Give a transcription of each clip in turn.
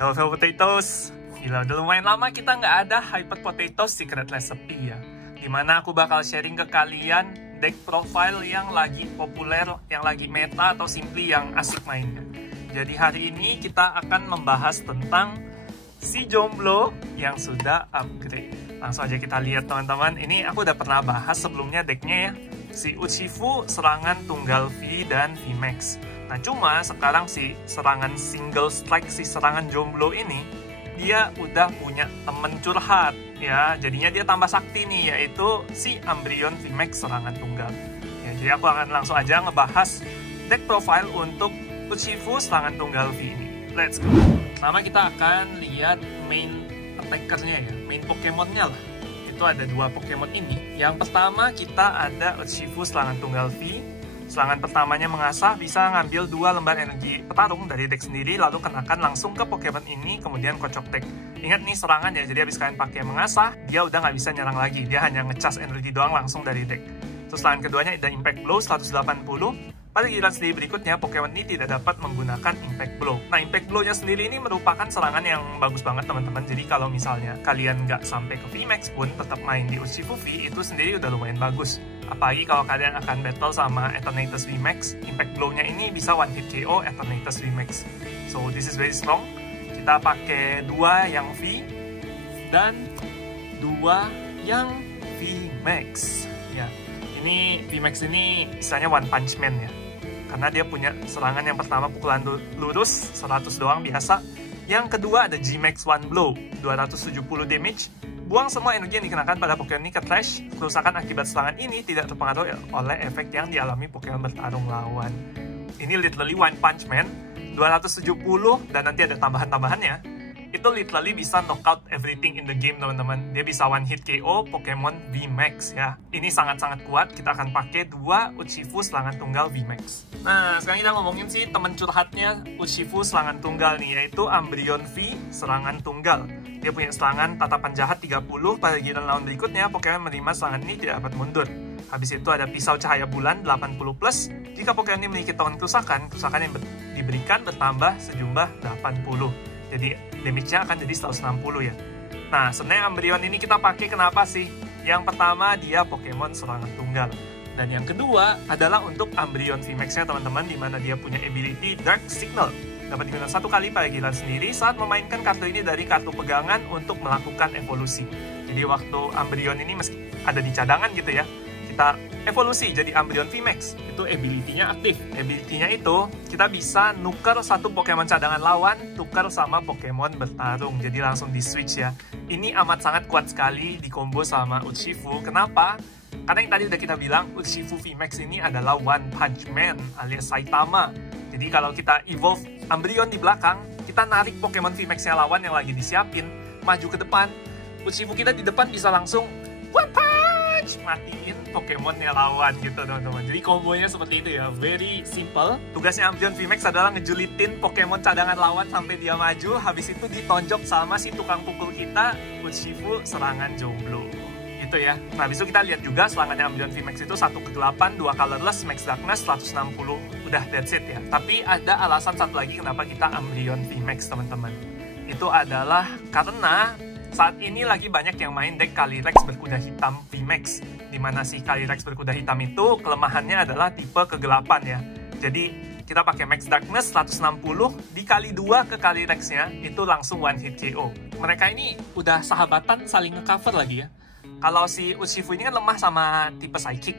Hello Potatoes. Gila, udah lumayan lama kita nggak ada Hyper Potatoes Secret Recipe ya. Dimana aku bakal sharing ke kalian deck profile yang lagi populer, yang lagi meta atau simply yang asik mainnya. Jadi hari ini kita akan membahas tentang si Jomblo yang sudah upgrade. Langsung aja kita lihat teman-teman. Ini aku udah pernah bahas sebelumnya decknya ya. Si Uchifu serangan tunggal V dan VMAX. Nah cuma sekarang si serangan single strike, si serangan Jomblo ini dia udah punya temen curhat ya, jadinya dia tambah sakti nih, yaitu si Umbreon VMAX serangan tunggal ya. Jadi aku akan langsung aja ngebahas deck profile untuk Uchifu serangan tunggal V ini. Let's go. Pertama kita akan lihat main attackernya ya, main Pokemonnya lah. Itu ada dua Pokemon ini. Yang pertama kita ada Uchifu serangan tunggal V. Serangan pertamanya mengasah, bisa ngambil 2 lembar energi petarung dari deck sendiri, lalu kenakan langsung ke Pokemon ini, kemudian kocok deck. Ingat nih serangan ya, jadi habis kalian pakai mengasah, dia udah nggak bisa nyerang lagi, dia hanya ngecas energi doang langsung dari deck. Terus serangan keduanya ada Impact Blow 180. Pada giliran sendiri berikutnya, Pokemon ini tidak dapat menggunakan Impact Blow. Nah, Impact Blow-nya sendiri ini merupakan serangan yang bagus banget teman-teman. Jadi kalau misalnya kalian nggak sampai ke VMAX pun, tetap main di Uchifu V, itu sendiri udah lumayan bagus. Apalagi kalau kalian akan battle sama Eternatus VMAX, Impact Blow-nya ini bisa one hit KO Eternatus VMAX. So, this is very strong. Kita pakai 2 yang V, dan 2 yang VMAX. Ya, ini VMAX ini istilahnya one punch man ya. Karena dia punya serangan yang pertama pukulan lurus 100 doang biasa. Yang kedua ada G-Max One Blow 270 damage. Buang semua energi yang dikenakan pada Pokemon ini ke trash. Kerusakan akibat serangan ini tidak terpengaruh oleh efek yang dialami Pokemon bertarung lawan. Ini literally one punch man 270, dan nanti ada tambahan-tambahannya. Itu literally bisa knockout everything in the game teman-teman. Dia bisa one hit KO Pokemon VMAX ya. Ini sangat-sangat kuat. Kita akan pakai 2 Uchifu serangan tunggal VMAX. Nah sekarang kita ngomongin sih teman curhatnya Uchifu serangan tunggal nih, yaitu Umbreon V serangan tunggal. Dia punya serangan tatapan jahat 30. Pada giliran lawan berikutnya, Pokemon menerima serangan ini tidak dapat mundur. Habis itu ada pisau cahaya bulan 80+. Jika Pokemon ini memiliki token kerusakan yang diberikan bertambah sejumlah 80. Jadi damage-nya akan jadi 160 ya. Nah, sebenarnya Umbreon ini kita pakai kenapa sih? Yang pertama, dia Pokemon serangan tunggal. Dan yang kedua adalah untuk Umbreon VMAX-nya teman-teman, di mana dia punya ability Dark Signal. Dapat digunakan 1 kali pada giliran sendiri saat memainkan kartu ini dari kartu pegangan untuk melakukan evolusi. Jadi waktu Umbreon ini meski ada di cadangan gitu ya, kita evolusi jadi Umbreon VMAX, itu ability-nya aktif. Ability-nya itu kita bisa nuker 1 Pokemon cadangan lawan, tukar sama Pokemon bertarung, jadi langsung di switch ya. Ini amat sangat kuat sekali di combo sama Uchifu. Kenapa? Karena yang tadi udah kita bilang, Uchifu VMAX ini adalah One Punch Man alias Saitama. Jadi kalau kita evolve Umbreon di belakang, kita narik Pokemon VMAX-nya lawan yang lagi disiapin, maju ke depan, Uchifu kita di depan bisa langsung One Punch! Matiin Pokemonnya lawan gitu teman-teman. Jadi kombonya seperti itu ya, very simple. Tugasnya Umbreon VMAX adalah ngejulitin Pokemon cadangan lawan sampai dia maju. Habis itu ditonjok sama si tukang pukul kita, Uchifu serangan Jomblo gitu ya. Nah habis itu kita lihat juga serangannya Umbreon VMAX itu 1 kegelapan, 2 colorless, max darkness 160. Udah that's it ya. Tapi ada alasan satu lagi kenapa kita Umbreon VMAX teman-teman. Itu adalah karena saat ini lagi banyak yang main deck Calyrex berkuda hitam VMAX, dimana si Calyrex berkuda hitam itu kelemahannya adalah tipe kegelapan ya. Jadi kita pakai Max Darkness 160 dikali 2 ke Calyrex-nya, itu langsung one hit KO. Mereka ini udah sahabatan saling nge-cover lagi ya. Kalau si Uchifu ini kan lemah sama tipe Psychic.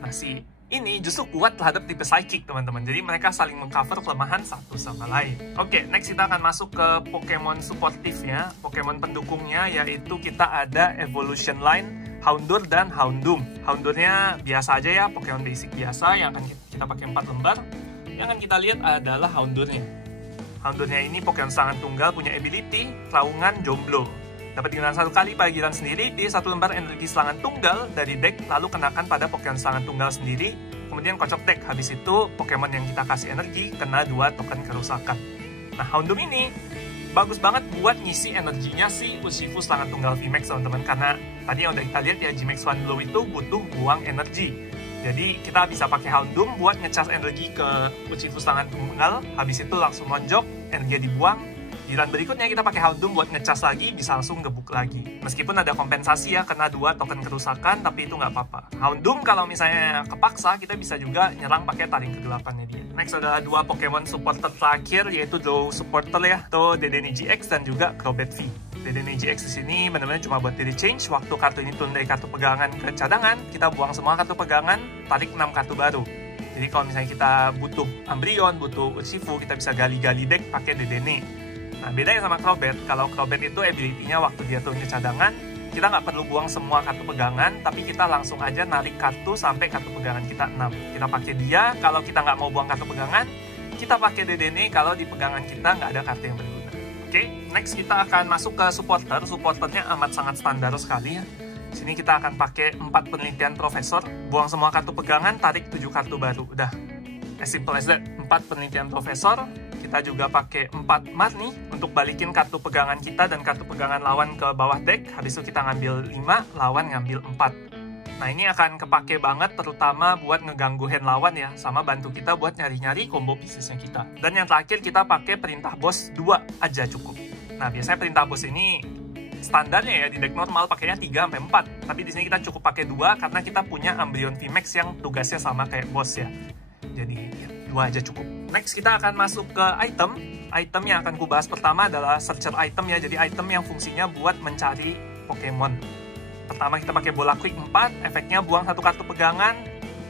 Nah si ini justru kuat terhadap tipe Psychic teman-teman. Jadi mereka saling mengcover kelemahan satu sama lain. Oke, next kita akan masuk ke Pokemon supportifnya, Pokemon pendukungnya, yaitu kita ada Evolution Line, Houndour dan Houndoom. Houndournya biasa aja ya, Pokemon basic biasa yang akan kita pakai 4 lembar. Yang akan kita lihat adalah Houndournya. Houndournya ini Pokemon serangan tunggal, punya ability Raungan Jomblo. Dapat digunakan 1 kali pada giliran sendiri, pilih 1 lembar energi serangan tunggal dari deck, lalu kenakan pada Pokemon serangan tunggal sendiri, kemudian kocok deck. Habis itu Pokemon yang kita kasih energi kena 2 token kerusakan. Nah Houndoom ini bagus banget buat ngisi energinya si Uchifu serangan tunggal VMAX teman-teman, karena tadi yang udah kita lihat ya, G-Max One Blow itu butuh buang energi. Jadi kita bisa pakai Houndoom buat ngecas energi ke Uchifu serangan tunggal, habis itu langsung lonjok, energi dibuang, Giliran berikutnya kita pakai Houndoom buat ngecas lagi, bisa langsung gebuk lagi. Meskipun ada kompensasi ya, kena 2 token kerusakan, tapi itu nggak apa-apa. Houndoom kalau misalnya kepaksa, kita bisa juga nyerang pakai taring kegelapannya dia. Next ada 2 Pokemon supporter terakhir, yaitu duo supporter ya, tuh Dedenne GX dan juga Crobat V. Dedenne GX di sini benar-benar cuma buat diri change. Waktu kartu ini turun dari kartu pegangan ke cadangan, kita buang semua kartu pegangan, tarik 6 kartu baru. Jadi kalau misalnya kita butuh Umbreon, butuh Urshifu, kita bisa gali-gali deck pakai Dedenne. Nah, bedanya sama Crobat, kalau Crobat itu ability-nya waktu dia turun ke cadangan, kita nggak perlu buang semua kartu pegangan, tapi kita langsung aja narik kartu sampai kartu pegangan kita 6. Kita pakai dia, kalau kita nggak mau buang kartu pegangan, kita pakai Dedenne kalau di pegangan kita nggak ada kartu yang berguna. Oke, next kita akan masuk ke supporter. Supporternya amat sangat standar sekali ya. Sini kita akan pakai 4 penelitian profesor, buang semua kartu pegangan, tarik 7 kartu baru. Udah, as simple as that. 4 penelitian profesor. Kita juga pakai 4 Marnie untuk balikin kartu pegangan kita dan kartu pegangan lawan ke bawah deck. Habis itu kita ngambil 5, lawan ngambil 4. Nah, ini akan kepake banget terutama buat ngeganggu hand lawan ya, sama bantu kita buat nyari-nyari combo piecesnya kita. Dan yang terakhir kita pakai perintah boss 2 aja cukup. Nah, biasanya perintah boss ini standarnya ya di deck normal pakainya 3-4. Tapi di sini kita cukup pakai 2 karena kita punya Umbreon VMAX yang tugasnya sama kayak boss ya. Jadi ya, 2 aja cukup. Next kita akan masuk ke item. Item yang akan kubahas pertama adalah searcher item ya. Jadi item yang fungsinya buat mencari Pokemon. Pertama kita pakai bola quick 4, efeknya buang 1 kartu pegangan,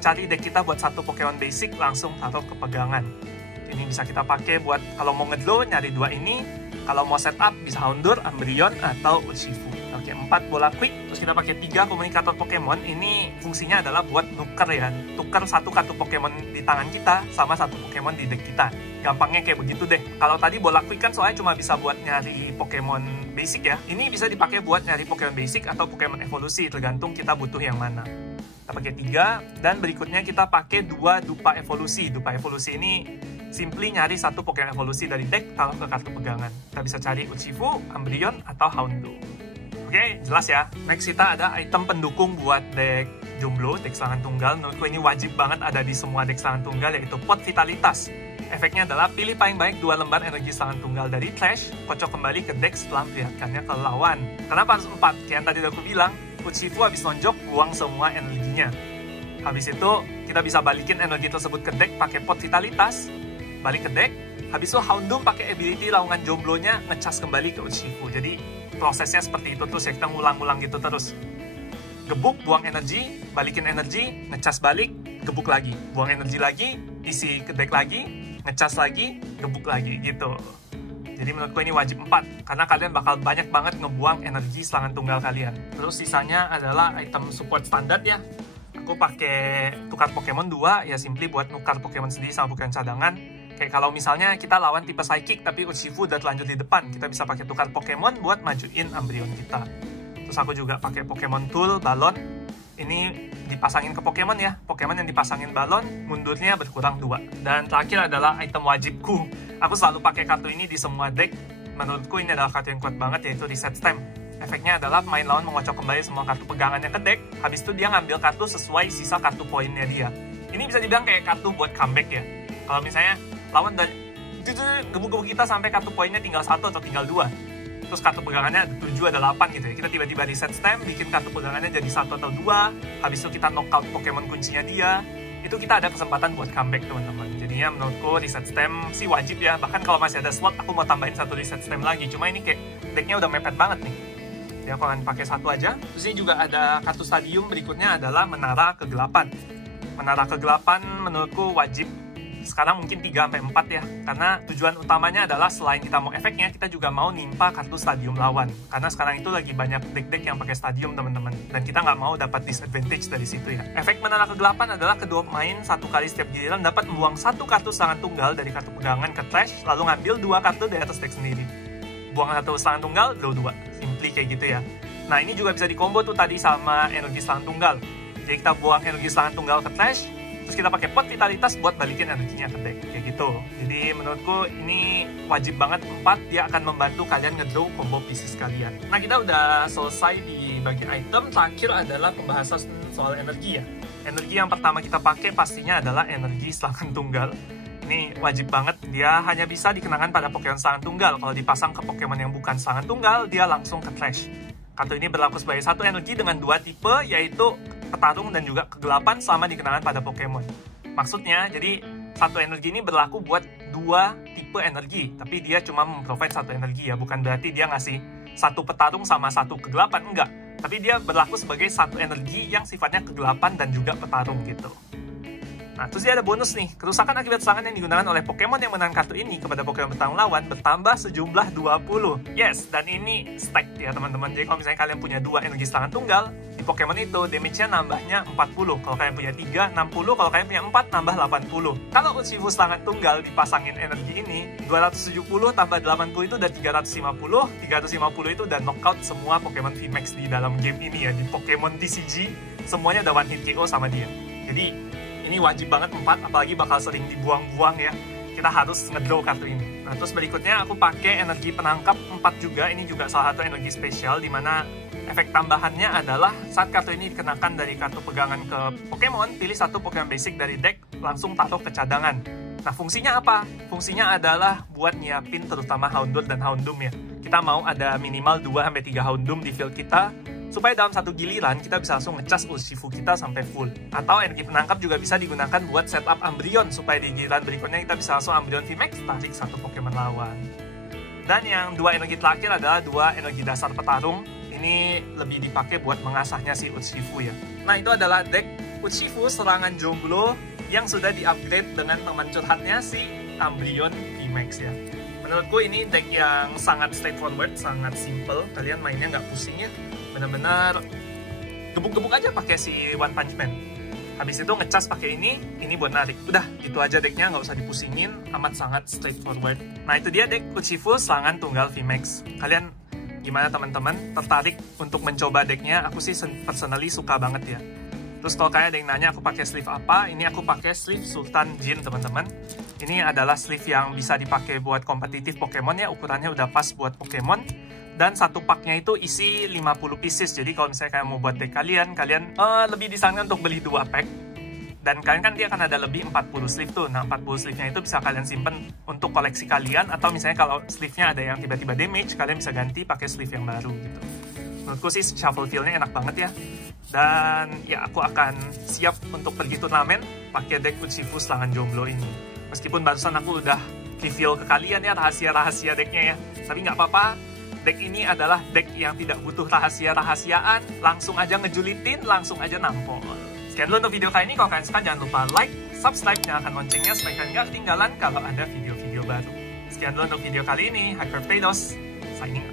cari deck kita buat 1 Pokemon basic, langsung taruh ke pegangan. Ini bisa kita pakai buat kalau mau ngedlow nyari 2 ini, kalau mau setup bisa Houndour, Umbreon, atau Urshifu. Oke, 4 bola quick, terus kita pakai 3 komunikator Pokemon. Ini fungsinya adalah buat nuker ya, tuker 1 kartu Pokemon di tangan kita sama 1 Pokemon di deck kita. Gampangnya kayak begitu deh. Kalau tadi bola quick kan soalnya cuma bisa buat nyari Pokemon basic ya. Ini bisa dipakai buat nyari Pokemon basic atau Pokemon evolusi, tergantung kita butuh yang mana. Kita pakai 3, dan berikutnya kita pakai 2 dupa evolusi. Dupa evolusi ini simply nyari 1 Pokemon evolusi dari deck taruh ke kartu pegangan. Kita bisa cari Urshifu, Umbreon, atau Houndour. Oke, jelas ya. Next kita ada item pendukung buat deck jomblo, deck serangan tunggal. Menurutku ini wajib banget ada di semua deck serangan tunggal, yaitu pot vitalitas. Efeknya adalah pilih paling baik 2 lembar energi serangan tunggal dari trash, kocok kembali ke deck setelah memperlihatkannya ke lawan. Kenapa harus 4? Kayak yang tadi aku bilang, Urshifu habis nonjok, buang semua energinya. Habis itu, kita bisa balikin energi tersebut ke deck pakai pot vitalitas, balik ke deck. Habis itu Houndoom pakai ability lawangan jomblonya ngecas kembali ke Urshifu. Jadi prosesnya seperti itu terus ya, kita ngulang-ngulang gitu terus. Gebuk, buang energi, balikin energi, ngecas balik, gebuk lagi. Buang energi lagi, isi ke deck lagi, ngecas lagi, gebuk lagi gitu. Jadi menurutku ini wajib 4, karena kalian bakal banyak banget ngebuang energi serangan tunggal kalian. Terus sisanya adalah item support standar ya. Aku pakai tukar Pokemon 2, ya simply buat nukar Pokemon sendiri sama Pokemon cadangan. Kayak kalau misalnya kita lawan tipe Psychic tapi Urshifu udah telanjut di depan, kita bisa pakai tukar Pokemon buat majuin Umbreon kita. Terus aku juga pakai Pokemon Tool, balon. Ini dipasangin ke Pokemon ya. Pokemon yang dipasangin balon, mundurnya berkurang 2. Dan terakhir adalah item wajibku. Aku selalu pakai kartu ini di semua deck. Menurutku ini adalah kartu yang kuat banget, yaitu Reset Stamp. Efeknya adalah pemain lawan mengocok kembali semua kartu pegangannya ke deck. Habis itu dia ngambil kartu sesuai sisa kartu poinnya dia. Ini bisa dibilang kayak kartu buat comeback ya. Kalau misalnya lawan dan gebuk-gebuk kita sampai kartu poinnya tinggal 1 atau tinggal 2. Terus kartu pegangannya ada 7, ada 8 gitu ya. Kita tiba-tiba reset stamp, bikin kartu pegangannya jadi 1 atau 2. Habis itu kita knockout Pokemon kuncinya dia. Itu kita ada kesempatan buat comeback teman-teman. Jadinya menurutku reset stamp sih wajib ya. Bahkan kalau masih ada slot, aku mau tambahin 1 reset stamp lagi. Cuma ini kayak decknya udah mepet banget nih. Ya aku akan pakai 1 aja. Terus ini juga ada kartu stadium berikutnya adalah Menara Kegelapan. Menara Kegelapan menurutku wajib. Sekarang mungkin 3-4 ya, karena tujuan utamanya adalah selain kita mau efeknya, kita juga mau nimpa kartu stadium lawan. Karena sekarang itu lagi banyak deck-deck yang pakai stadium teman-teman, dan kita nggak mau dapat disadvantage dari situ ya. Efek Menara Kegelapan adalah kedua pemain 1 kali setiap giliran dapat membuang 1 kartu serangan tunggal dari kartu pegangan ke trash, lalu ngambil 2 kartu dari atas deck sendiri. Buang 1 serangan tunggal, draw 2. Simply kayak gitu ya. Nah ini juga bisa dikombo tuh tadi sama energi serangan tunggal. Jadi kita buang energi serangan tunggal ke trash, terus kita pakai pot vitalitas buat balikin energinya ke deck, kayak gitu. Jadi menurutku ini wajib banget 4, dia akan membantu kalian ngedraw combo pieces kalian. Nah kita udah selesai di bagian item. Terakhir adalah pembahasan soal energi ya. Energi yang pertama kita pakai pastinya adalah energi serangan tunggal. Ini ini wajib banget. Dia hanya bisa dikenakan pada Pokemon serangan tunggal. Kalau dipasang ke Pokemon yang bukan serangan tunggal, dia langsung ke trash. Kartu ini berlaku sebagai satu energi dengan dua tipe, yaitu petarung dan juga kegelapan selama dikenakan pada Pokemon. Maksudnya, jadi satu energi ini berlaku buat dua tipe energi, tapi dia cuma memprovide satu energi ya, bukan berarti dia ngasih satu petarung sama satu kegelapan, enggak. Tapi dia berlaku sebagai satu energi yang sifatnya kegelapan dan juga petarung gitu. Nah, terus dia ada bonus nih. Kerusakan akibat serangan yang digunakan oleh Pokemon yang menang kartu ini kepada Pokemon bertarung lawan bertambah sejumlah 20. Yes, dan ini stack ya teman-teman. Jadi kalau misalnya kalian punya dua energi serangan tunggal, di Pokemon itu damage-nya nambahnya 40. Kalau kalian punya 3, 60. Kalau kalian punya 4, nambah 80. Kalau Urshifu serangan tunggal dipasangin energi ini, 270 tambah 80 itu udah 350. 350 itu udah knockout semua Pokemon VMAX di dalam game ini ya. Di Pokemon TCG, semuanya udah one hit KO sama dia. Jadi ini wajib banget 4, apalagi bakal sering dibuang-buang ya. Kita harus ngedraw kartu ini. Nah, terus berikutnya aku pakai energi penangkap 4 juga. Ini juga salah satu energi spesial, dimana efek tambahannya adalah saat kartu ini dikenakan dari kartu pegangan ke Pokemon, pilih satu Pokemon basic dari deck, langsung taruh ke cadangan. Nah, fungsinya apa? Fungsinya adalah buat nyiapin terutama Houndour dan Houndoom ya. Kita mau ada minimal 2-3 Houndoom di field kita, supaya dalam satu giliran kita bisa langsung ngecas Urshifu kita sampai full. Atau energi penangkap juga bisa digunakan buat setup Umbreon, supaya di giliran berikutnya kita bisa langsung Umbreon VMAX, tarik satu Pokemon lawan. Dan yang dua energi terakhir adalah dua energi dasar petarung. Ini lebih dipakai buat mengasahnya si Urshifu ya. Nah, itu adalah deck Urshifu serangan jomblo yang sudah di-upgrade dengan teman curhatnya si Umbreon VMAX ya. Menurutku ini deck yang sangat straightforward, sangat simple. Kalian mainnya nggak pusing ya. Benar-benar gebuk-gebuk aja pakai si One Punch Man. Habis itu ngecas pakai ini buat narik. Udah, itu aja decknya, nggak usah dipusingin, amat sangat straightforward. Nah, itu dia deck Urshifu serangan tunggal VMAX. Kalian gimana teman-teman? Tertarik untuk mencoba decknya? Aku sih personally suka banget ya. Terus kalau kalian ada yang nanya aku pakai sleeve apa, ini aku pakai sleeve Sultan Jin teman-teman. Ini adalah sleeve yang bisa dipakai buat kompetitif Pokemon ya, ukurannya udah pas buat Pokemon. Dan satu packnya itu isi 50 pieces, jadi kalau misalnya kalian mau buat deck kalian lebih disarankan untuk beli 2 pack. Dan kalian kan dia akan ada lebih 40 sleeve tuh. Nah, 40 sleeve-nya itu bisa kalian simpen untuk koleksi kalian, atau misalnya kalau sleeve-nya ada yang tiba-tiba damage, kalian bisa ganti pakai sleeve yang baru gitu. Menurutku sih shuffle feel-nya enak banget ya. Dan ya aku akan siap untuk pergi turnamen pakai deck Urshifu serangan jomblo ini. Meskipun barusan aku udah reveal ke kalian ya rahasia-rahasia decknya ya, tapi nggak apa-apa. Deck ini adalah deck yang tidak butuh rahasia-rahasiaan, langsung aja ngejulitin, langsung aja nampol. Sekian dulu untuk video kali ini. Kalau kalian suka jangan lupa like, subscribe, nyalakan loncengnya supaya kalian nggak ketinggalan kalau ada video-video baru. Sekian dulu untuk video kali ini. Hyperplaydos, signing out.